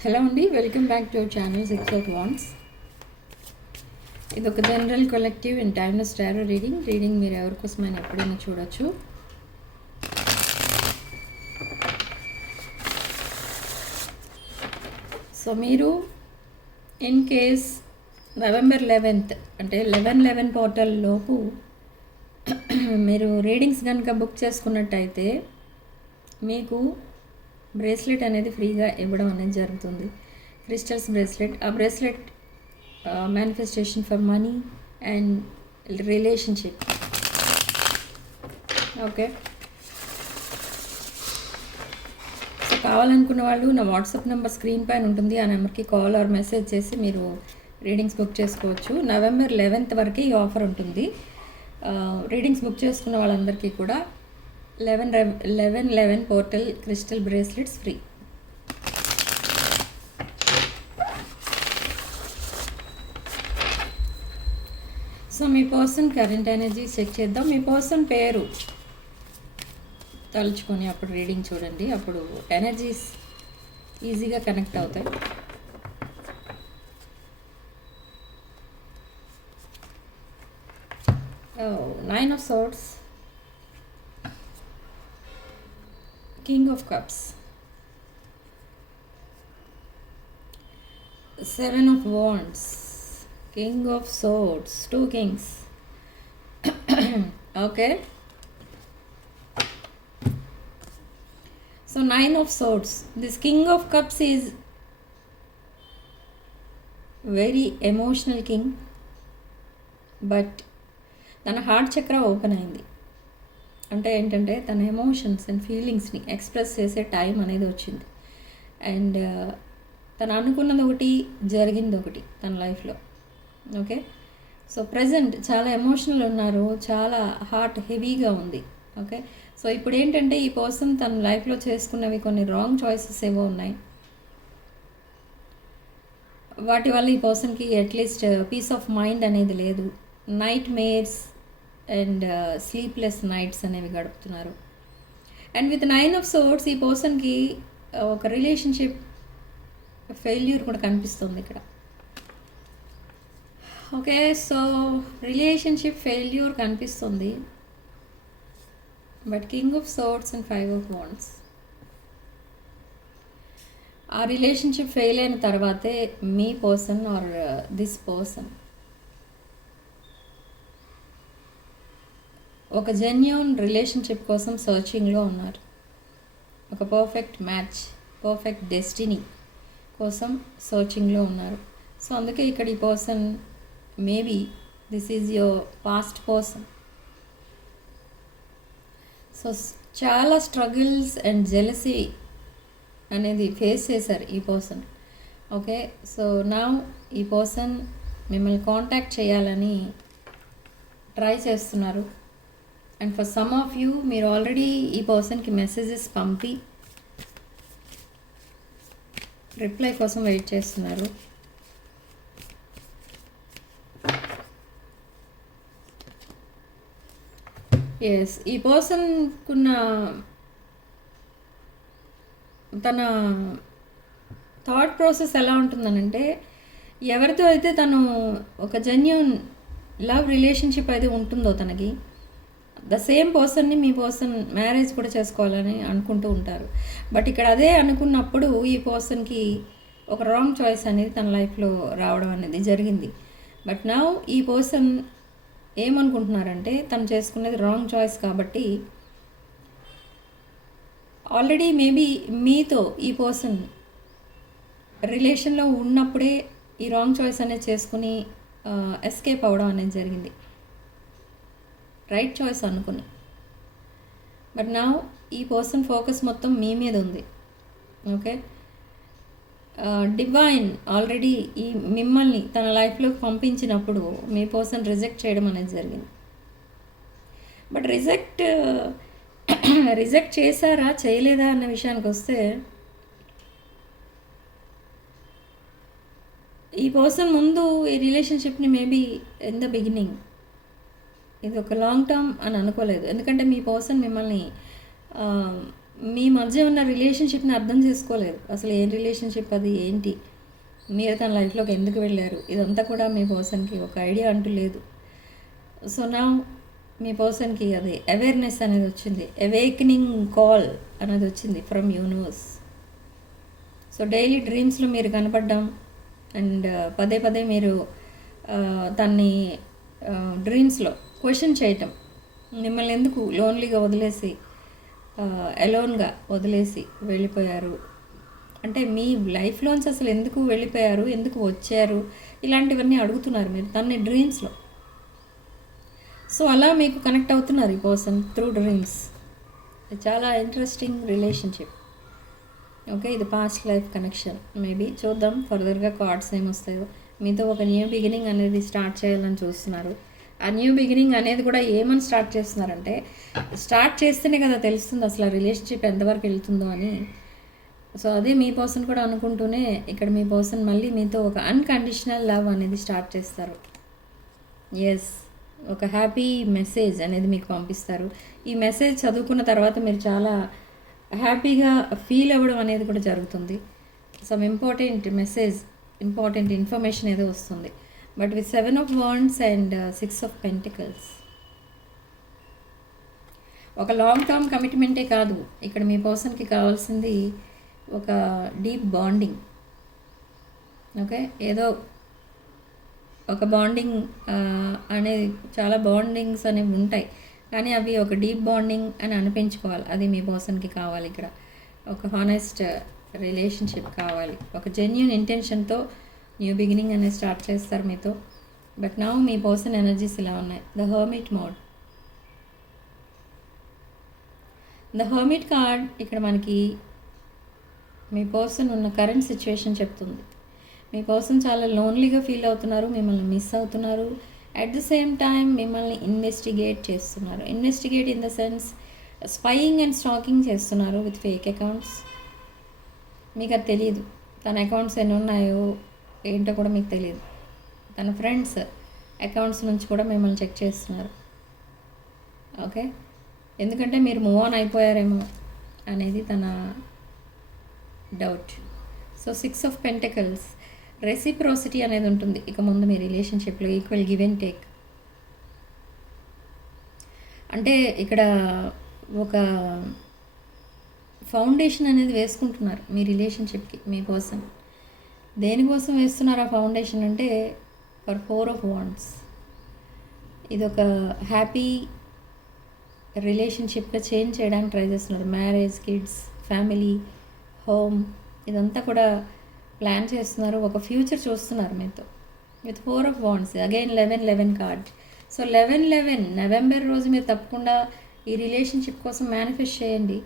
Hello అండి, welcome back to our channel six of wands. ఇది ఒక general collective and timeless tarot reading మీరు ఎవరికోసమైనా ఎప్పుడైనా చూడొచ్చు. సో మీరు ఇన్ కేస్ November 11th అంటే 11/11 పోర్టల్ లోపు మీరు రీడింగ్స్ కనుక బుక్ చేసుకున్నట్టయితే మీకు బ్రేస్లెట్ అనేది ఫ్రీగా ఇవ్వడం అనేది జరుగుతుంది. Crystals bracelet. ఆ bracelet manifestation for money and relationship. Okay, so కావాలనుకున్న వాళ్ళు నా వాట్సాప్ నెంబర్ స్క్రీన్ పైన ఉంటుంది. ఆ నెంబర్కి కాల్ ఆర్ మెసేజ్ చేసి మీరు రీడింగ్స్ బుక్ చేసుకోవచ్చు. November 11th వరకు ఈ ఆఫర్ ఉంటుంది. రీడింగ్స్ బుక్ చేసుకున్న వాళ్ళందరికీ కూడా 11/11 portal crystal bracelets free. So మీ పర్సన్ కరెంట్ ఎనర్జీ చెక్ చేద్దాం. మీ పర్సన్ పేరు తలుచుకొని అప్పుడు రీడింగ్ చూడండి. అప్పుడు ఎనర్జీస్ ఈజీగా కనెక్ట్ అవుతాయి. Nine of Swords, King of Cups, Seven of Wands, King of Swords, two kings. Okay, so Nine of Swords. This King of Cups is very emotional king, but తన heart చక్ర open అయింది. అంటే ఏంటంటే తన emotions and ఫీలింగ్స్ని express చేసే time అనేది వచ్చింది. అండ్ తను అనుకున్నది ఒకటి, జరిగింది ఒకటి తన లైఫ్లో. ఓకే, సో ప్రజెంట్ చాలా ఎమోషనల్ ఉన్నారు, చాలా హార్ట్ హెవీగా ఉంది. ఓకే, సో ఇప్పుడు ఏంటంటే ఈ పర్సన్ తన లైఫ్లో చేసుకున్నవి కొన్ని రాంగ్ చాయిసెస్ ఏవో ఉన్నాయి. వాటి వల్ల ఈ పర్సన్కి అట్లీస్ట్ పీస్ ఆఫ్ మైండ్ అనేది లేదు. Night mares and sleepless nights అనేవి గడుపుతున్నారు. And with nine of swords ఈ పర్సన్కి ఒక రిలేషన్షిప్ ఫెయిల్యూర్ కూడా కనిపిస్తుంది ఇక్కడ. ఓకే, సో రిలేషన్షిప్ ఫెయిల్యూర్ కనిపిస్తుంది. But king of swords and five of wands, ఆ రిలేషన్షిప్ ఫెయిల్ అయిన తర్వాతే మీ పర్సన్ ఆర్ దిస్ పర్సన్ ఒక జెన్యూన్ రిలేషన్షిప్ కోసం సర్చింగ్లో ఉన్నారు. ఒక పర్ఫెక్ట్ మ్యాచ్, పర్ఫెక్ట్ డెస్టినీ కోసం సర్చింగ్లో ఉన్నారు. సో అందుకే ఇక్కడ ఈ person maybe this is your past person. So చాలా స్ట్రగుల్స్ అండ్ జెలసీ అనేది ఫేస్ చేశారు ఈ పర్సన్. ఓకే, సో నా ఈ పర్సన్ మిమ్మల్ని కాంటాక్ట్ చేయాలని ట్రై చేస్తున్నారు. And for some of you మీరు ఆల్రెడీ ఈ పర్సన్కి మెసేజెస్ పంపి రిప్లై కోసం వెయిట్ చేస్తున్నారు. ఎస్, ఈ పర్సన్కున్న తన థాట్ ప్రాసెస్ ఎలా ఉంటుందనంటే, ఎవరితో అయితే తను ఒక జెన్యూన్ లవ్ రిలేషన్షిప్ అయితే ఉంటుందో తనకి, ద సేమ్ పర్సన్ని మీ పర్సన్ మ్యారేజ్ కూడా చేసుకోవాలని అనుకుంటూ ఉంటారు. బట్ ఇక్కడ అదే అనుకున్నప్పుడు ఈ పర్సన్కి ఒక రాంగ్ చాయిస్ అనేది తన లైఫ్లో రావడం అనేది జరిగింది. బట్ నౌ ఈ పర్సన్ ఏమనుకుంటున్నారంటే తను చేసుకునేది రాంగ్ చాయిస్ కాబట్టి ఆల్రెడీ మేబీ మీతో ఈ పర్సన్ రిలేషన్లో ఉన్నప్పుడే ఈ రాంగ్ చాయిస్ అనేది చేసుకుని ఎస్కేప్ అవ్వడం అనేది జరిగింది, రైట్ చాయిస్ అనుకుని. బట్ నా ఈ పర్సన్ ఫోకస్ మొత్తం మీ మీద ఉంది. ఓకే, డివైన్ ఆల్రెడీ ఈ మిమ్మల్ని తన లైఫ్లోకి పంపించినప్పుడు మీ పర్సన్ రిజెక్ట్ చేయడం అనేది జరిగింది. బట్ రిజెక్ట్ చేశారా చేయలేదా అన్న విషయానికి వస్తే, ఈ పర్సన్ ముందు ఈ రిలేషన్షిప్ని మేబీ ఇన్ ద బిగినింగ్ ఇది ఒక లాంగ్ టర్మ్ అని అనుకోలేదు. ఎందుకంటే మీ పర్సన్ మిమ్మల్ని మీ మధ్య ఉన్న రిలేషన్షిప్ని అర్థం చేసుకోలేదు. అసలు ఏం రిలేషన్షిప్ అది, ఏంటి, మీరు తన లైఫ్లోకి ఎందుకు వెళ్ళారు, ఇదంతా కూడా మీ పర్సన్కి ఒక ఐడియా అంటూ లేదు. సో నా మీ పర్సన్కి అది అవేర్నెస్ అనేది వచ్చింది, అవేకనింగ్ కాల్ అనేది వచ్చింది ఫ్రమ్ యూనివర్స్. సో డైలీ డ్రీమ్స్లో మీరు కనపడడం అండ్ పదే పదే మీరు తన్ని డ్రీమ్స్లో క్వశ్చన్ చేయటం, మిమ్మల్ని ఎందుకు లోన్లీగా వదిలేసి అలోన్గా వదిలేసి వెళ్ళిపోయారు, అంటే మీ లైఫ్లోంచి అసలు ఎందుకు వెళ్ళిపోయారు, ఎందుకు వచ్చారు, ఇలాంటివన్నీ అడుగుతున్నారు మీరు తన్ని డ్రీమ్స్లో. సో అలా మీకు కనెక్ట్ అవుతున్నారు ఈ పర్సన్ త్రూ డ్రీమ్స్. చాలా ఇంట్రెస్టింగ్ రిలేషన్షిప్. ఓకే, ఇది పాస్ట్ లైఫ్ కనెక్షన్. మేబీ చూద్దాం ఫర్దర్గా కార్డ్స్ ఏమొస్తాయో. మీతో ఒక న్యూ బిగినింగ్ అనేది స్టార్ట్ చేయాలని చూస్తున్నారు. ఆ న్యూ బిగినింగ్ అనేది కూడా ఏమని స్టార్ట్ చేస్తున్నారంటే, స్టార్ట్ చేస్తేనే కదా తెలుస్తుంది అసలు ఆ రిలేషన్షిప్ ఎంతవరకు వెళ్తుందో అని. సో అదే మీ పర్సన్ కూడా అనుకుంటూనే ఇక్కడ మీ పర్సన్ మళ్ళీ మీతో ఒక అన్కండిషనల్ లవ్ అనేది స్టార్ట్ చేస్తారు. ఎస్, ఒక హ్యాపీ మెసేజ్ అనేది మీకు పంపిస్తారు. ఈ మెసేజ్ చదువుకున్న తర్వాత మీరు చాలా హ్యాపీగా ఫీల్ అవ్వడం అనేది కూడా జరుగుతుంది. Some important message, important information ఏదో వస్తుంది. But with 7 of Wands and 6 of Pentacles, ఒక లాంగ్ టర్మ్ కమిట్మెంటే కాదు ఇక్కడ మీ పర్సన్కి కావాల్సింది, ఒక డీప్ బాండింగ్. ఓకే, ఏదో ఒక బాండింగ్ అనేది, చాలా బాండింగ్స్ అనేవి ఉంటాయి కానీ అవి ఒక డీప్ బాండింగ్ అని అనిపించుకోవాలి. అది మీ పర్సన్కి కావాలి. ఇక్కడ ఒక హానెస్ట్ రిలేషన్షిప్ కావాలి. ఒక జెన్యూన్ ఇంటెన్షన్తో న్యూ బిగినింగ్ అనేది స్టార్ట్ చేస్తారు మీతో. But now me person energies ఇలా ఉన్నాయి. The hermit mode. The hermit card ఇక్కడ మనకి మీ పర్సన్ ఉన్న కరెంట్ సిచ్యువేషన్ చెప్తుంది. మీ పర్సన్ చాలా లోన్లీగా ఫీల్ అవుతున్నారు, మిమ్మల్ని మిస్ అవుతున్నారు. అట్ ద సేమ్ టైం మిమ్మల్ని ఇన్వెస్టిగేట్ చేస్తున్నారు. Investigate in the sense spying and stalking చేస్తున్నారు విత్ ఫేక్ అకౌంట్స్. మీకు అది తెలియదు, తన అకౌంట్స్ ఎన్ని ఉన్నాయో ఏంటో కూడా మీకు తెలియదు. తన ఫ్రెండ్స్ అకౌంట్స్ నుంచి కూడా మిమ్మల్ని చెక్ చేస్తున్నారు. ఓకే, ఎందుకంటే మీరు మూవ్ ఆన్ అయిపోయారేమో అనేది తన doubt. So 6 of Pentacles, reciprocity అనేది ఉంటుంది ఇక ముందు మీ రిలేషన్షిప్లో. Equal give and take. అంటే ఇక్కడ ఒక ఫౌండేషన్ అనేది వేసుకుంటున్నారు మీ రిలేషన్షిప్కి మీ పర్సన్. దేనికోసం వేస్తున్నారు ఆ ఫౌండేషన్ అంటే ఫర్ 4 of Wands. ఇది ఒక హ్యాపీ రిలేషన్షిప్గా చేంజ్ చేయడానికి ట్రై చేస్తున్నారు. మ్యారేజ్, కిడ్స్, ఫ్యామిలీ, హోమ్, ఇదంతా కూడా ప్లాన్ చేస్తున్నారు. ఒక ఫ్యూచర్ చూస్తున్నారు మీతో with 4 of Wands. Again 11 card. So 11 November రోజు మీరు తప్పకుండా ఈ రిలేషన్షిప్ కోసం మేనిఫెస్ట్ చేయండి.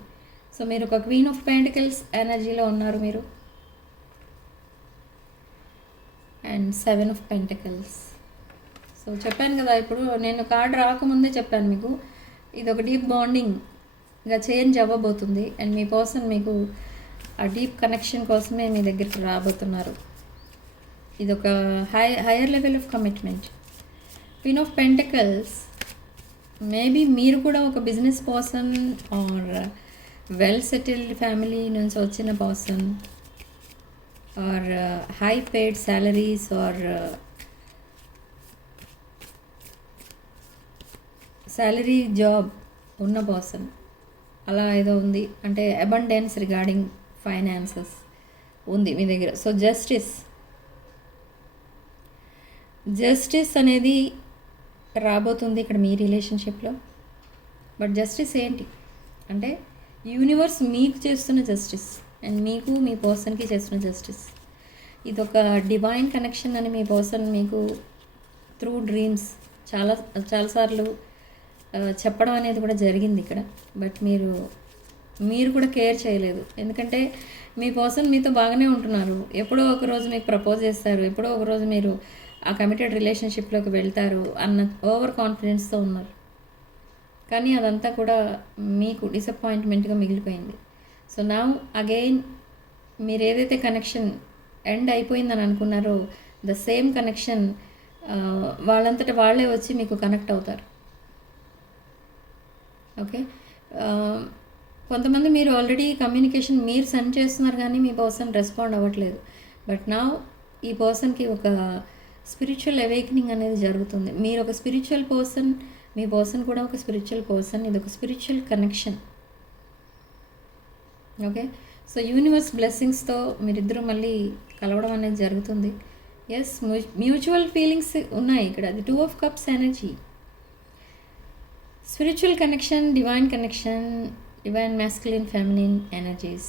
సో మీరు ఒక క్వీన్ ఆఫ్ పెంటికల్స్ ఎనర్జీలో ఉన్నారు మీరు. And 7 of Pentacles. సో చెప్పాను కదా, ఇప్పుడు నేను కార్డ్ రాకముందే చెప్పాను మీకు, ఇది ఒక డీప్ బాండింగ్గా చేంజ్ అవ్వబోతుంది. అండ్ మీ పర్సన్ మీకు ఆ డీప్ కనెక్షన్ కోసమే మీ దగ్గరికి రాబోతున్నారు. ఇది ఒక higher level of commitment. Queen of pentacles, maybe మీరు కూడా ఒక business person are well settled family నుంచి వచ్చిన person are high paid salaries are salary job ఉన్న పర్సన్, అలా ఏదో ఉంది. అంటే అబండెన్స్ రిగార్డింగ్ ఫైనాన్సెస్ ఉంది మీ దగ్గర. సో జస్టిస్ అనేది రాబోతుంది ఇక్కడ మీ రిలేషన్షిప్లో. బట్ జస్టిస్ ఏంటి అంటే యూనివర్స్ మీకు చేస్తున్న జస్టిస్ అండ్ మీకు మీ పర్సన్కి చేస్తున్న జస్టిస్. ఇది ఒక డివైన్ కనెక్షన్ అని మీ పర్సన్ మీకు త్రూ డ్రీమ్స్ చాలాసార్లు చెప్పడం అనేది కూడా జరిగింది ఇక్కడ. బట్ మీరు కూడా కేర్ చేయలేదు. ఎందుకంటే మీ పర్సన్ మీతో బాగానే ఉంటున్నారు. ఎప్పుడో ఒక రోజు మీకు ప్రపోజ్ చేస్తారు, ఎప్పుడో ఒక రోజు మీరు ఆ కమిటెడ్ రిలేషన్షిప్లోకి వెళ్తారు అన్న ఓవర్ కాన్ఫిడెన్స్తో ఉన్నారు. కానీ అదంతా కూడా మీకు డిసప్పాయింట్మెంట్గా మిగిలిపోయింది. సో నౌ అగైన్ మీరు ఏదైతే కనెక్షన్ ఎండ్ అయిపోయిందని అనుకున్నారో ద సేమ్ కనెక్షన్ వాళ్ళంతటా వాళ్ళే వచ్చి మీకు కనెక్ట్ అవుతారు. ఓకే, కొంతమంది మీరు ఆల్రెడీ కమ్యూనికేషన్ మీరు సెండ్ చేస్తున్నారు కానీ మీ పర్సన్ రెస్పాండ్ అవ్వట్లేదు. బట్ నా ఈ పర్సన్కి ఒక స్పిరిచువల్ అవేకనింగ్ అనేది జరుగుతుంది. మీరు ఒక స్పిరిచువల్ పర్సన్, మీ పర్సన్ కూడా ఒక స్పిరిచువల్ పర్సన్. ఇది ఒక spiritual connection. Okay, so universe బ్లెస్సింగ్స్తో మీరిద్దరూ మళ్ళీ కలవడం అనేది జరుగుతుంది. ఎస్, మ్యూచువల్ ఫీలింగ్స్ ఉన్నాయి ఇక్కడ. అది 2 of Cups energy, spiritual connection, divine connection, divine masculine feminine energies.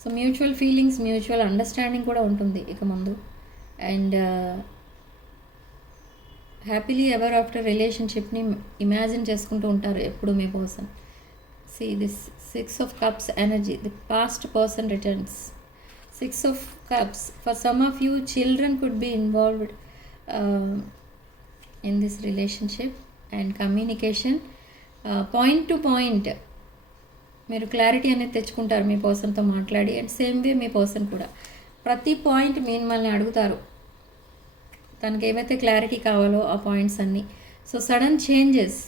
So mutual feelings, mutual understanding కూడా ఉంటుంది ఇక ముందు. అండ్ హ్యాపీలీ ఎవర్ ఆఫ్టర్ రిలేషన్షిప్ని ఇమాజిన్ చేసుకుంటూ ఉంటారు ఎప్పుడు మీ person. See this 6 of Cups energy, the past person returns. 6 of Cups, for some of you children could be involved in this relationship and communication. Point to point మీరు clarity అనేది తెచ్చుకుంటారు మీ పర్సన్తో మాట్లాడి. And same way me person కూడా ప్రతి point మిమ్మల్ని అడుగుతారు, తనకి ఏవైతే క్లారిటీ కావాలో ఆ పాయింట్స్ అన్నీ. So sudden changes,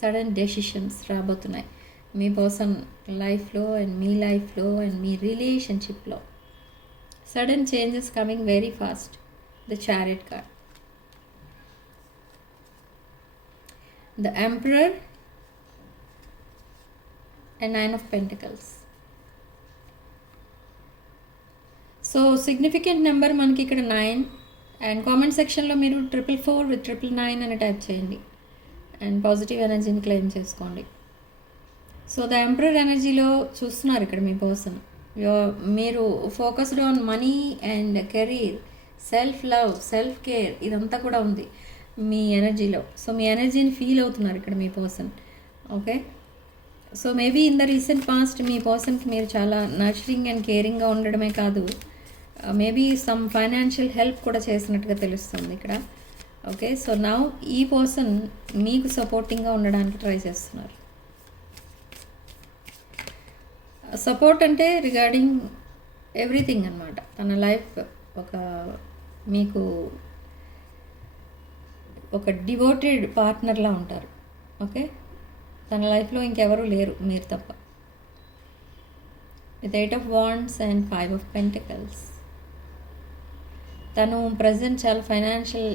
sudden decisions రాబోతున్నాయి మీ పర్సన్ లైఫ్లో అండ్ మీ లైఫ్లో అండ్ మీ రిలేషన్షిప్లో. Sudden changes coming very fast. The chariot card, the emperor and 9 of Pentacles. So significant number మనకి ఇక్కడ 9. అండ్ కామెంట్ సెక్షన్లో మీరు 444 with 999 అని టైప్ చేయండి అండ్ పాజిటివ్ ఎనర్జీని క్లెయిమ్ చేసుకోండి. సో ద ఎంపరర్ ఎనర్జీలో చూస్తున్నారు ఇక్కడ మీ పర్సన్. మీరు focused on money and career, self love, self care, ఇదంతా కూడా ఉంది మీ ఎనర్జీలో. సో మీ ఎనర్జీని ఫీల్ అవుతున్నారు ఇక్కడ మీ person. Okay, so maybe in the recent past మీ పర్సన్కి మీరు చాలా నర్చరింగ్ అండ్ కేరింగ్గా ఉండడమే కాదు, మేబీ సమ్ ఫైనాన్షియల్ హెల్ప్ కూడా చేసినట్టుగా తెలుస్తుంది ఇక్కడ. ఓకే, సో నౌ ఈ పర్సన్ మీకు సపోర్టింగ్గా ఉండడానికి ట్రై చేస్తున్నారు. సపోర్ట్ అంటే రిగార్డింగ్ ఎవ్రీథింగ్ అనమాట. తన లైఫ్ మీకు ఒక డివోటెడ్ పార్ట్నర్లా ఉంటారు. ఓకే, తన లైఫ్లో ఇంకెవరూ లేరు మీరు తప్ప. With 8 of Wands and 5 of Pentacles. తను ప్రజెంట్ చాలా ఫైనాన్షియల్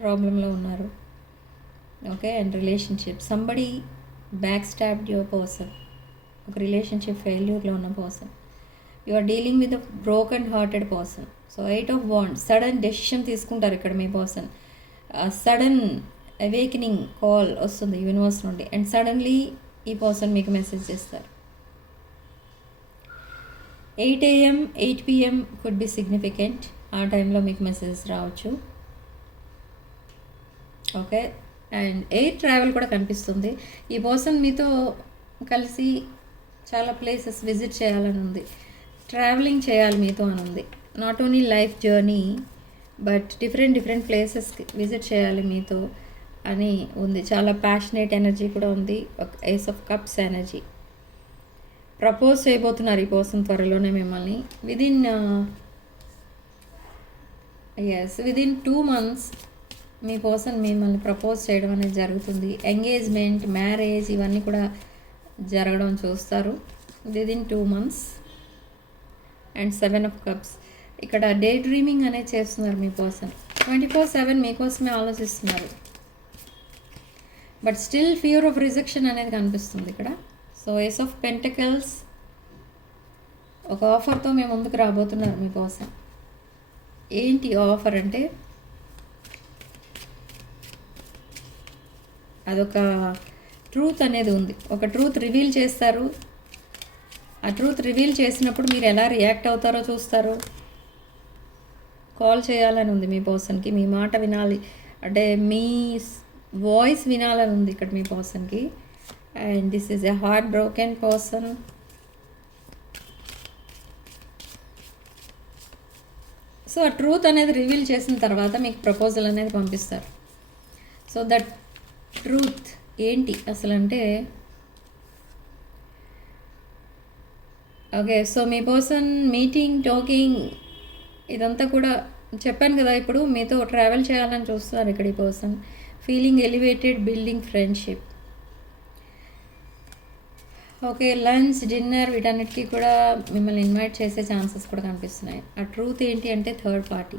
ప్రాబ్లంలో ఉన్నారు. Okay, and relationship, somebody back stabbed your person. ఒక రిలేషన్షిప్ ఫెయిల్యూర్లో ఉన్న person. You are dealing with a broken hearted person. So 8 of Wands, sudden decision తీసుకుంటారు ఇక్కడ మీ పర్సన్. సడన్ అవేకనింగ్ కాల్ వస్తుంది యూనివర్స్ నుండి అండ్ సడన్లీ ఈ పర్సన్ మీకు మెసేజ్ చేస్తారు. 8 AM 8 PM could be significant. ఆ టైంలో మీకు మెసేజెస్ రావచ్చు. ఓకే, అండ్ ఎయిర్ ట్రావెల్ కూడా కనిపిస్తుంది. ఈ పర్సన్ మీతో కలిసి చాలా ప్లేసెస్ విజిట్ చేయాలని ఉంది, ట్రావెలింగ్ చేయాలి మీతో అని ఉంది. Not only life journey but different ప్లేసెస్కి విజిట్ చేయాలి మీతో అని ఉంది. చాలా ప్యాషనేట్ ఎనర్జీ కూడా ఉంది. ఒక ace of cups energy. Propose చేయబోతున్నారు ఈ పర్సన్ త్వరలోనే మిమ్మల్ని. విదిన్ 2 months మీ పర్సన్ మిమ్మల్ని ప్రపోజ్ చేయడం అనేది జరుగుతుంది. ఎంగేజ్మెంట్, మ్యారేజ్ ఇవన్నీ కూడా జరగడం చూస్తారు within 2 months. And 7 of Cups. ఇక్కడ డే డ్రీమింగ్ అనేది చేస్తున్నారు మీ పర్సన్. 24/7 మీకోసమే ఆలోచిస్తున్నారు. But still fear of rejection అనేది కనిపిస్తుంది ఇక్కడ. సో ఏస్ ఆఫ్ పెంటకల్స్, ఒక ఆఫర్తో మేము ముందుకు రాబోతున్నారు మీ పర్సన్. ఏంటి ఆఫర్ అంటే అదొక ట్రూత్ అనేది ఉంది. ఒక ట్రూత్ రివీల్ చేస్తారు. ఆ ట్రూత్ రివీల్ చేసినప్పుడు మీరు ఎలా రియాక్ట్ అవుతారో చూస్తారు. కాల్ చేయాలని ఉంది మీ పర్సన్కి, మీ మాట వినాలి అంటే మీ వాయిస్ వినాలని ఉంది ఇక్కడ మీ పర్సన్కి. And this is a heart broken person. So ఆ ట్రూత్ అనేది రివీల్ చేసిన తర్వాత మీకు ప్రపోజల్ అనేది పంపిస్తారు. సో దట్ ట్రూత్ ఏంటి అసలు అంటే, ఓకే, సో మీ పర్సన్ మీటింగ్, టాకింగ్ ఇదంతా కూడా చెప్పాను కదా. ఇప్పుడు మీతో ట్రావెల్ చేయాలని చూస్తున్నారు ఇక్కడ ఈ person. Feeling elevated, building friendship. Okay, lunch, dinner వీటన్నిటికీ కూడా మిమ్మల్ని ఇన్వైట్ చేసే ఛాన్సెస్ కూడా కనిపిస్తున్నాయి. ఆ ట్రూత్ ఏంటి అంటే థర్డ్ పార్టీ.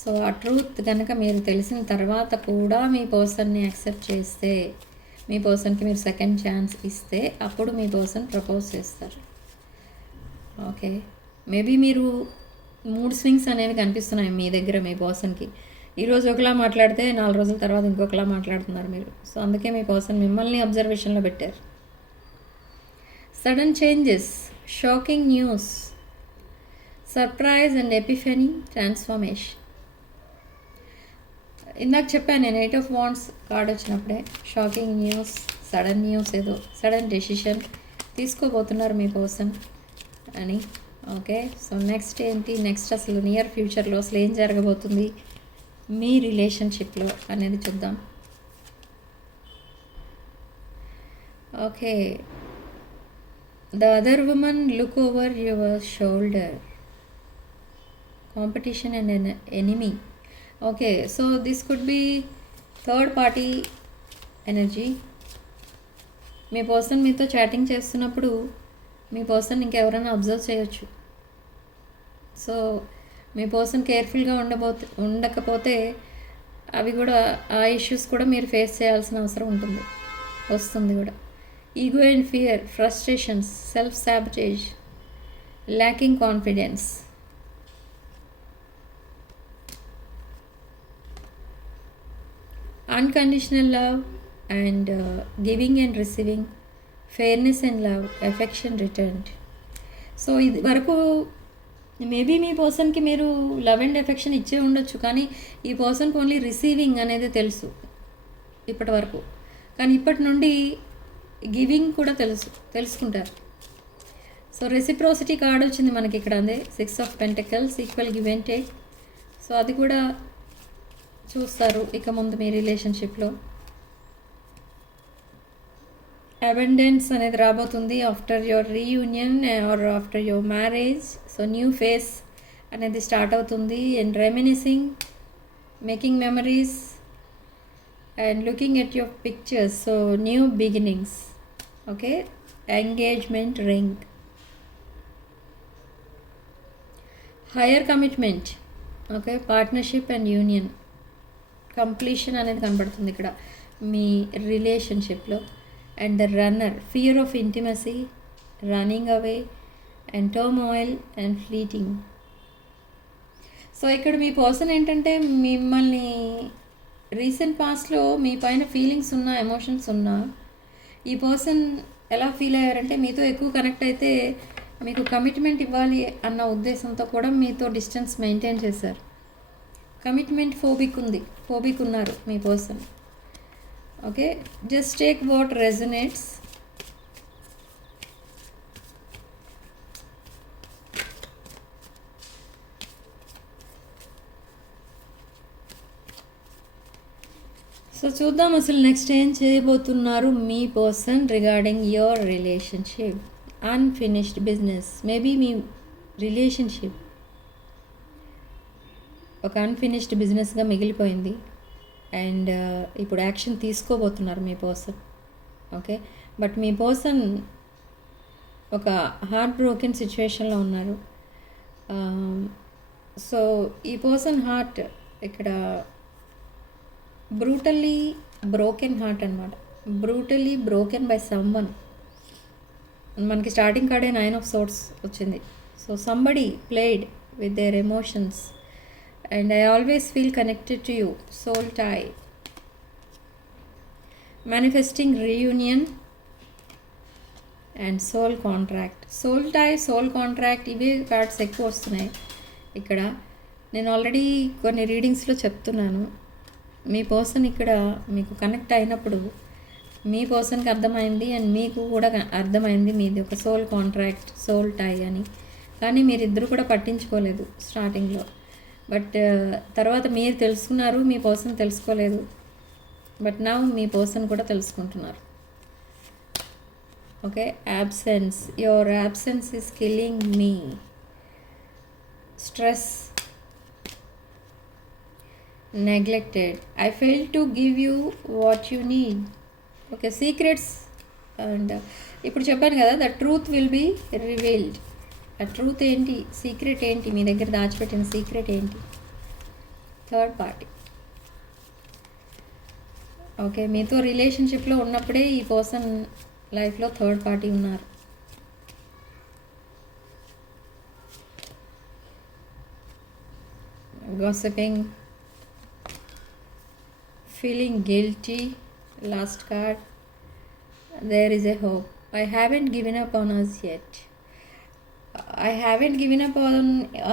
సో ఆ ట్రూత్ కనుక మీరు తెలిసిన తర్వాత కూడా మీ పర్సన్ని యాక్సెప్ట్ చేస్తే, మీ పర్సన్కి మీరు సెకండ్ ఛాన్స్ ఇస్తే, అప్పుడు మీ పర్సన్ ప్రపోజ్ చేస్తారు. ఓకే, మేబీ మీరు మూడ్ స్వింగ్స్ అనేవి కనిపిస్తున్నాయి మీ దగ్గర మీ పర్సన్కి. ఈరోజు ఒకలా మాట్లాడితే 4 రోజుల తర్వాత ఇంకొకలా మాట్లాడుతున్నారు మీరు. సో అందుకే మీ పర్సన్ మిమ్మల్ని అబ్జర్వేషన్లో పెట్టారు. Sudden changes, shocking news, surprise and epiphany, transformation. ఇందాక చెప్పాను నేను 8 ఆఫ్ వాండ్స్ కార్డ్ వచ్చినప్పుడే షాకింగ్ న్యూస్, సడన్ న్యూస్, ఏదో సడన్ డెసిషన్ తీసుకోబోతున్నారు మీ పర్సన్ అని. ఓకే, సో నెక్స్ట్ ఏంటి, నెక్స్ట్ అసలు నియర్ ఫ్యూచర్లో అసలు ఏం జరగబోతుంది మీ రిలేషన్షిప్లో అనేది చూద్దాం. Okay, the other woman look over your shoulder, competition and enemy. Okay, so this could be third party energy. మీ పర్సన్ మీతో చాటింగ్ చేస్తున్నప్పుడు మీ పర్సన్ ఇంకెవరైనా అబ్జర్వ్ చేయొచ్చు. సో మీ పర్సన్ కేర్ఫుల్గా ఉండకపోతే అవి కూడా, ఆ ఇష్యూస్ కూడా మీరు ఫేస్ చేయాల్సిన అవసరం వస్తుంది కూడా. Ego and fear, frustrations, self sabotage, lacking confidence. Unconditional love and giving and receiving, fairness and love, affection returned. So ఇది వరకు మేబీ మీ పర్సన్కి మీరు లవ్ అండ్ ఎఫెక్షన్ ఇచ్చే ఉండొచ్చు, కానీ ఈ పర్సన్కి ఓన్లీ రిసీవింగ్ అనేది తెలుసు ఇప్పటి వరకు. కానీ ఇప్పటి నుండి గివింగ్ కూడా తెలుసుకుంటారు. సో రెసిప్రోసిటీ కార్డ్ వచ్చింది మనకి ఇక్కడ, అదే 6 of pentacles, equal give and take. So అది కూడా చూస్తారు ఇక ముందు మీ రిలేషన్షిప్లో. అబెండెన్స్ అనేది రాబోతుంది after your reunion or after your marriage. So new phase అనేది స్టార్ట్ అవుతుంది. And reminiscing, making memories and looking at your pictures. So new beginnings. Okay, engagement ring, higher commitment. Okay, partnership and union, completion అనేది కనబడుతుంది ఇక్కడ మీ రిలేషన్షిప్లో. And the runner, fear of intimacy, running away and turmoil and fleeting. So ఇక్కడ మీ person ఏంటంటే మిమ్మల్ని recent పాస్ట్లో మీ పైన ఫీలింగ్స్ ఉన్నా, ఎమోషన్స్ ఉన్నా, ఈ పర్సన్ ఎలా ఫీల్ అయ్యారంటే మీతో ఎక్కువ కనెక్ట్ అయితే మీకు కమిట్మెంట్ ఇవ్వాలి అన్న ఉద్దేశంతో కూడా మీతో డిస్టెన్స్ మెయింటైన్ చేశారు. కమిట్మెంట్ ఫోబిక్ ఉన్నారు మీ person. Okay, just take what resonates. So చూద్దాం అసలు నెక్స్ట్ ఏం చేయబోతున్నారు మీ person regarding your relationship. Unfinished business, maybe మీ రిలేషన్షిప్ ఒక అన్ఫినిష్డ్ బిజినెస్గా మిగిలిపోయింది. అండ్ ఇప్పుడు యాక్షన్ తీసుకోబోతున్నారు మీ పర్సన్. ఓకే, బట్ మీ పర్సన్ ఒక హార్ట్ బ్రోకెన్ సిచ్యువేషన్లో ఉన్నారు. సో ఈ పర్సన్ హార్ట్ ఇక్కడ బ్రూటల్లీ బ్రోకెన్ హార్ట్ అనమాట. Brutally broken by someone. మనకి స్టార్టింగ్ కార్డే 9 ఆఫ్ సోర్ట్స్ వచ్చింది. So somebody played with their emotions and I always feel connected to you, soul tie, manifesting reunion and soul contract. soul tie, soul contract, ఇవే cards ఎక్కువ వస్తున్నాయి ఇక్కడ. నేను already కొన్ని రీడింగ్స్లో చెప్తున్నాను, మీ పర్సన్ ఇక్కడ మీకు కనెక్ట్ అయినప్పుడు మీ పర్సన్కి అర్థమైంది అండ్ మీకు కూడా అర్థమైంది మీది ఒక సోల్ కాంట్రాక్ట్, సోల్ టై అని. కానీ మీరిద్దరు కూడా పట్టించుకోలేదు స్టార్టింగ్లో. బట్ తర్వాత మీరు తెలుసుకున్నారు, మీ పర్సన్ తెలుసుకోలేదు. బట్ నా మీ పర్సన్ కూడా తెలుసుకుంటున్నారు. Okay, absence, your absence is killing me. Stress, neglected, I failed to give you what you need. Okay, secrets. And ఇప్పుడు చెప్పాను కదా, the truth will be revealed. ఆ ట్రూత్ ఏంటి, సీక్రెట్ ఏంటి, మీ దగ్గర దాచిపెట్టిన సీక్రెట్ ఏంటి? Third party. ఓకే, మీతో రిలేషన్షిప్లో ఉన్నప్పుడే ఈ పర్సన్ లైఫ్లో థర్డ్ పార్టీ ఉన్నారు. Gossiping, feeling guilty. Last card. There is a hope. I haven't given up on us yet. I haven't given up on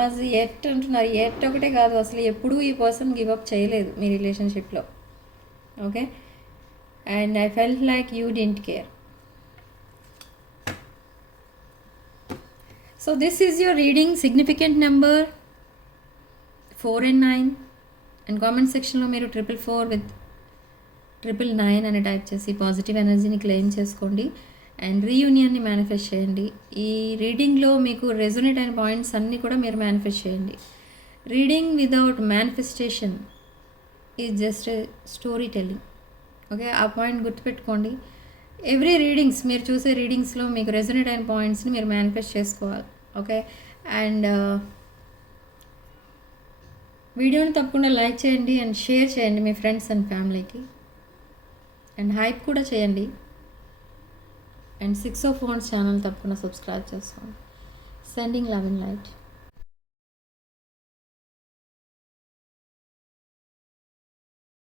us yet అంటున్నారు. ఎట్ ఒకటే కాదు, అసలు ఎప్పుడూ ఈ పర్సన్ గివ్ అప్ చేయలేదు మీ రిలేషన్షిప్లో. Okay, and I felt like you didn't care. So this is your reading. Significant number 4 and 9. And comment సెక్షన్లో మీరు 444 with 999 అని టైప్ చేసి పాజిటివ్ ఎనర్జీని క్లెయిమ్ చేసుకోండి అండ్ రీయూనియన్ని మేనిఫెస్ట్ చేయండి. ఈ రీడింగ్లో మీకు రెజొనేట్ అయిన పాయింట్స్ అన్నీ కూడా మీరు మేనిఫెస్ట్ చేయండి. Reading without manifestation is just a story telling. Okay, ఆ పాయింట్ గుర్తుపెట్టుకోండి. ఎవ్రీ రీడింగ్స్, మీరు చూసే రీడింగ్స్లో మీకు రెజొనేట్ అయిన పాయింట్స్ని మీరు మేనిఫెస్ట్ చేసుకోవాలి. ఓకే, అండ్ వీడియోని తప్పకుండా లైక్ చేయండి అండ్ షేర్ చేయండి మీ ఫ్రెండ్స్ అండ్ ఫ్యామిలీకి, అండ్ హైప్ కూడా చేయండి. అండ్ 6 of Wands ఛానల్ తప్పకుండా సబ్స్క్రైబ్ చేసుకోండి. Sending love and light.